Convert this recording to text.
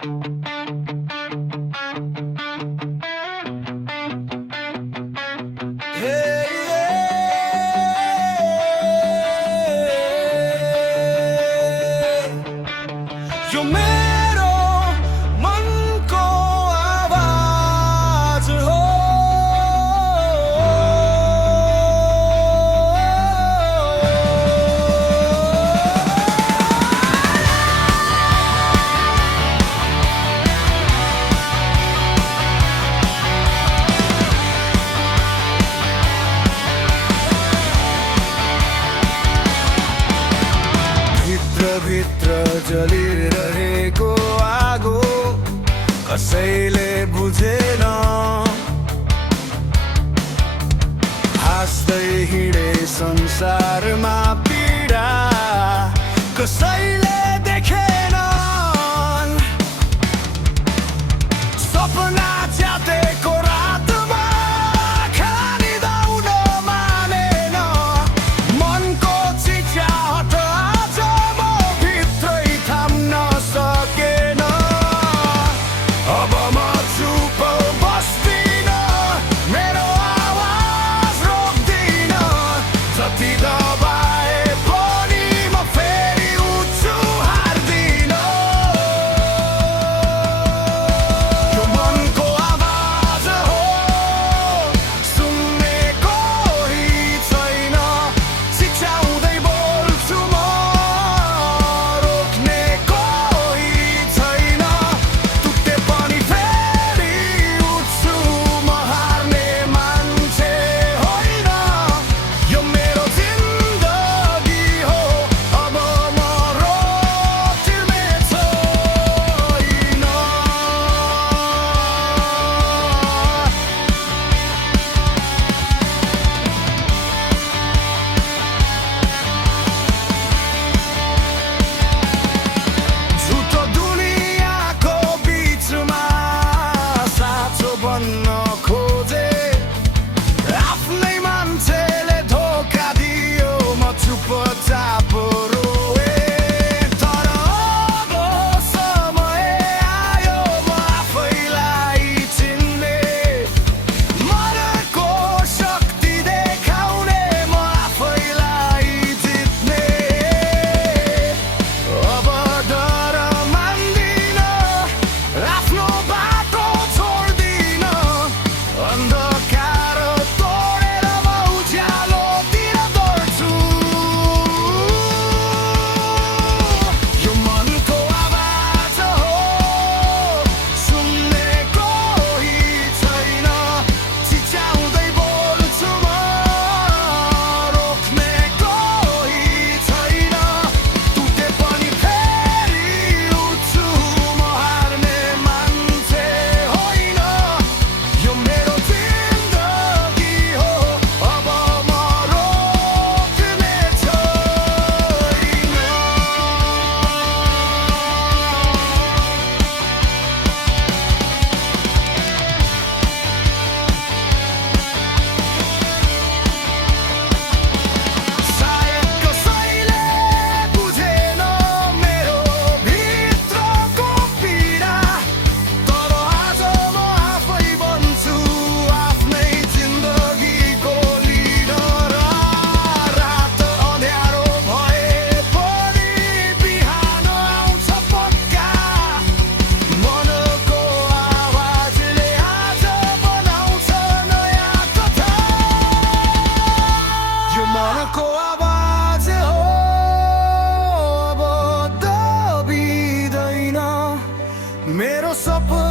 यो मेरो मनको आवाज हो। भित्र जलिरहेको आगो कसैले बुझेन। हाँस्दै हिँडे संसारमा पीडा कसैले देखेन। सपना च्यातेको रातमा खानी दाउन मानेन। मनको चिच्याहट आज म भित्रै थाम्न सकेन। अब म चुप बस्दिन, मेरो आवाज रोक्दिन। जति दबाए पनि म फेरि उठ्छु, हार्दिन। यो मनको आवाज हो, सुन्ने कोही छैन। चिच्याउँदै बोल्छु म, रोक्ने कोही छैन। टुटे पनि फेरि उठ्छु, म हार्ने मान्छे होइन। यो मेरो जिन्दगी हो, अब म रोक्ने छैन। झुटो दुनियाँको बिचमा साँचो बन्न खोजे। आफ्नै मान्छेले धोका दियो, म चुपचाप रोए। तर अब समय आयो म आफैलाई चिन्ने। मनको शक्ति देखाउने, म आफैलाई जित्ने। अब डर मान्दिन, आफ्नो बाटो छोड्दिन। अन्धकार तोडेर म उज्यालोतिर दौड्छु। यो मनको आवाज हो, सुन्ने कोही छैन। चिच्याउँदै बोल्छु म, रोक्ने कोही छैन। टुटे पनि फेरि उठ्छु, म हार्ने मान्छे होइन। यो मेरो जिन्दगी हो, अब म रोक्ने छैन। सायद कसैले बुझेन मेरो भित्रको पीडा। तर आज म आफै बन्छु आफ्नै जिन्दगीको लिडर। रात अँध्यारो भए पनि बिहान आउँछ पक्का। मनको आवाजले आज बनाउँछ नयाँ कथा। यो मनको आवाज हो, अब दबिँदैन। मेरो सपना